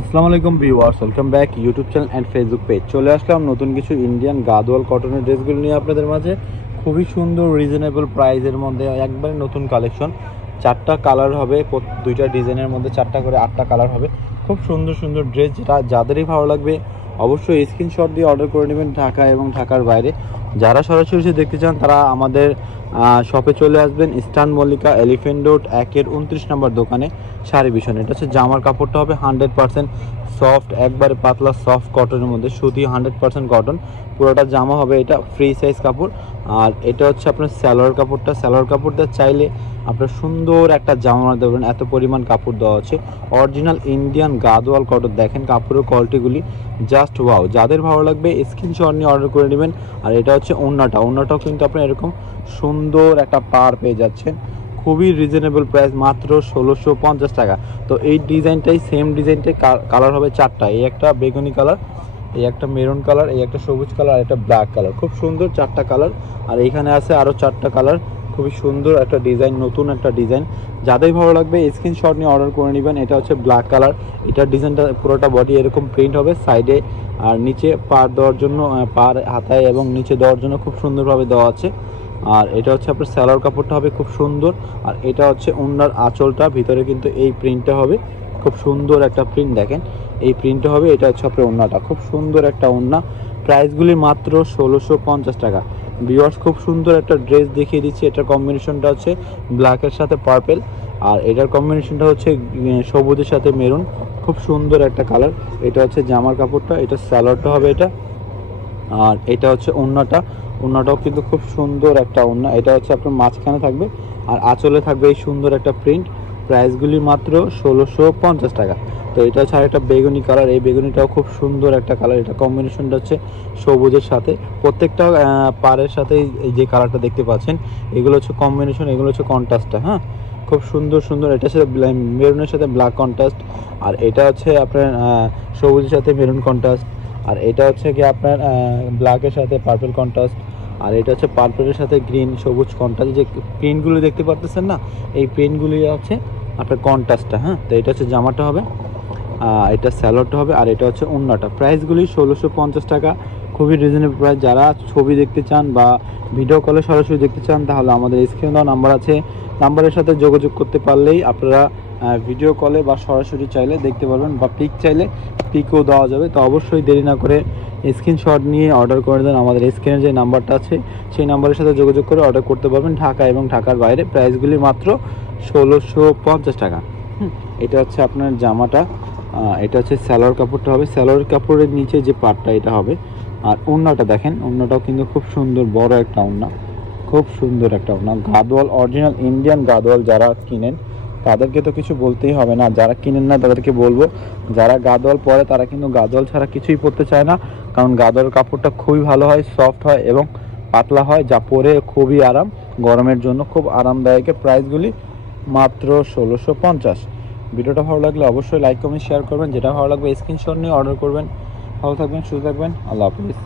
আসসালামু আলাইকুম viewers, welcome back YouTube channel and Facebook page. চলে আসলাম নতুন কিছু ইন্ডিয়ান গাদোয়াল কটনের ড্রেসগুলো নিয়ে আপনাদের মাঝে। খুবই সুন্দর রিজনেবল প্রাইসের মধ্যে একবারে নতুন কালেকশন। চারটা কালার হবে, দুইটা ডিজাইনের মধ্যে চারটা করে 8টা কালার হবে। খুব সুন্দর সুন্দর ড্রেস, যেটা যাদেরই ভালো লাগবে অবশ্যই স্ক্রিনশট দিয়ে অর্ডার করে নেবেন ঢাকা এবং ঢাকার বাইরে। যারা সরাসরি দেখতে চান তারা আমাদের শপে চলে আসবেন, ইস্টার্ন মল্লিকা এলিফেন্ট রোড 1-29 নম্বর দোকানে, শাড়ি ভীষণ। এটা হচ্ছে জামার কাপড়টা হবে 100% সফট, একবারে পাতলা সফট কটনের মধ্যে, সুতি 100% কটন। পুরোটা জামা হবে এটা ফ্রি সাইজ কাপড়। আর এটা হচ্ছে আপনার সালোয়ার কাপড়টা। সালোয়ার কাপড়টা চাইলে আপনার সুন্দর একটা জামা দেবেন, এত পরিমাণ কাপড় দেওয়া আছে। অরিজিনাল ইন্ডিয়ান গাদোয়াল কটন, দেখেন কাপড়ের কোয়ালিটিগুলি জাস্ট ওয়াও। যাদের ভালো লাগবে স্ক্রিনশট নিয়ে অর্ডার করে নেবেন। আর এটা হচ্ছে ওড়নাটাও কিন্তু আপনার এরকম সুন্দর একটা পার পেয়ে যাচ্ছেন, খুবই রিজনেবল প্রাইস, মাত্র 1650 টাকা। তো এই ডিজাইনটাই, সেম ডিজাইনটাই কালার হবে চারটা। এই একটা বেগুনি কালার, এই একটা মেরুন কালার, এই একটা সবুজ কালার, আর একটা ব্ল্যাক কালার। খুব সুন্দর চারটা কালার। আর এইখানে আছে আরও চারটা কালার। খুবই সুন্দর একটা ডিজাইন, নতুন একটা ডিজাইন। যাদের ভালো লাগবে স্ক্রিনশট নিয়ে অর্ডার করে নেবেন। এটা হচ্ছে ব্ল্যাক কালার। এটার ডিজাইনটা পুরোটা বডি এরকম প্রিন্ট হবে, সাইডে আর নিচে পার দেওয়ার জন্য, পার হাতায় এবং নিচে দেওয়ার জন্য খুব সুন্দরভাবে দেওয়া আছে। আর এটা হচ্ছে আপনার সালোয়ার কাপড়টা হবে খুব সুন্দর। আর এটা হচ্ছে ওড়নার আঁচলটা, ভিতরে কিন্তু এই প্রিন্টটা হবে, খুব সুন্দর একটা প্রিন্ট, দেখেন এই প্রিন্টটা হবে। এটা হচ্ছে আপনার ওড়নাটা, খুব সুন্দর একটা ওড়না। প্রাইসগুলি মাত্র 1650 টাকা। ভিউয়ার্স, খুব সুন্দর একটা ড্রেস দেখিয়ে দিচ্ছি। এটার কম্বিনেশনটা হচ্ছে ব্ল্যাকের সাথে পার্পেল, আর এটার কম্বিনেশনটা হচ্ছে সবুজের সাথে মেরুন। খুব সুন্দর একটা কালার। এটা হচ্ছে জামার কাপড়টা, এটা সালোয়ারটা হবে এটা। আর এটা হচ্ছে ওড়নাটাও কিন্তু খুব সুন্দর একটা ওড়না। এটা হচ্ছে আপনার মাঝখানে থাকবে আর আঁচলে থাকবে এই সুন্দর একটা প্রিন্ট। প্রাইসগুলি মাত্র 1650 টাকা। তো এটা হচ্ছে আরেকটা বেগুনি কালার। এই বেগুনিটাও খুব সুন্দর একটা কালার। এটা কম্বিনেশনটা হচ্ছে সবুজের সাথে, প্রত্যেকটা পাড়ের সাথে এই যে কালারটা দেখতে পাচ্ছেন, এগুলো হচ্ছে কম্বিনেশন, এগুলো হচ্ছে কন্ট্রাস্টটা। হ্যাঁ, খুব সুন্দর সুন্দর। এটার সাথে মেরুনের সাথে ব্ল্যাক কন্ট্রাস্ট, আর এটা হচ্ছে আপনার সবুজের সাথে মেরুন কন্ট্রাস্ট, আর এটা হচ্ছে কি আপনার ব্ল্যাকের সাথে পার্পল কন্ট্রাস্ট, আর এটা হচ্ছে পার্পলের সাথে গ্রিন সবুজ কন্ট্রাস্ট। যে প্রিন্টগুলো দেখতে পারতেছেন না, এই প্রিন্টগুলি হচ্ছে আপনার কন্ট্রাস্টটা। হ্যাঁ, তো এটা হচ্ছে জামাটা হবে, এটা স্যালোয়ারটা হবে, আর এটা হচ্ছে ওড়নাটা। প্রাইসগুলি 1650 টাকা, খুবই রিজনেবল প্রাইস। যারা ছবি দেখতে চান বা ভিডিও কলে সরাসরি দেখতে চান, তাহলে আমাদের স্ক্রিনে দেওয়া নাম্বার আছে, নাম্বারের সাথে যোগাযোগ করতে পারলেই আপনারা ভিডিও কলে বা সরাসরি চাইলে দেখতে পারবেন, বা পিক চাইলে পিকও দেওয়া যাবে। তো অবশ্যই দেরি না করে স্ক্রিনশট নিয়ে অর্ডার করে দেন। আমাদের স্ক্রিনে যে নাম্বারটা আছে সেই নাম্বারের সাথে যোগাযোগ করে অর্ডার করতে পারবেন ঢাকা এবং ঢাকার বাইরে। প্রাইসগুলি মাত্র 1650 টাকা। এটা হচ্ছে আপনার জামাটা, এটা হচ্ছে সালোয়ার কাপড়টা হবে। সালোয়ার কাপড়ের নিচে যে পাটটা এটা হবে। আর ওড়নাটা দেখেন, ওড়নাটাও কিন্তু খুব সুন্দর, বড় একটা ওড়না, খুব সুন্দর একটা ওড়না। গাদোয়াল, অরিজিনাল ইন্ডিয়ান গাদোয়াল যারা কিনেন তাদেরকে তো কিছু বলতেই হবে না, যারা কিনেন না তাদেরকে বলবো, যারা গাদোয়াল পরে তারা কিন্তু গাদোয়াল ছাড়া কিছুই পরতে চায় না। কারণ গাদোয়াল কাপড়টা খুবই ভালো হয়, সফট হয় এবং পাতলা হয়, যা পরে খুবই আরাম, গরমের জন্য খুব আরামদায়ক। প্রাইসগুলি মাত্র 1650। ভিডিওটা ভালো লাগলে অবশ্যই লাইক কমেন্ট শেয়ার করবেন। যেটা ভালো লাগবে স্ক্রিনশট নিয়ে অর্ডার করবেন। ভালো থাকবেন, সুস্থ থাকবেন, আল্লাহ হাফিজ।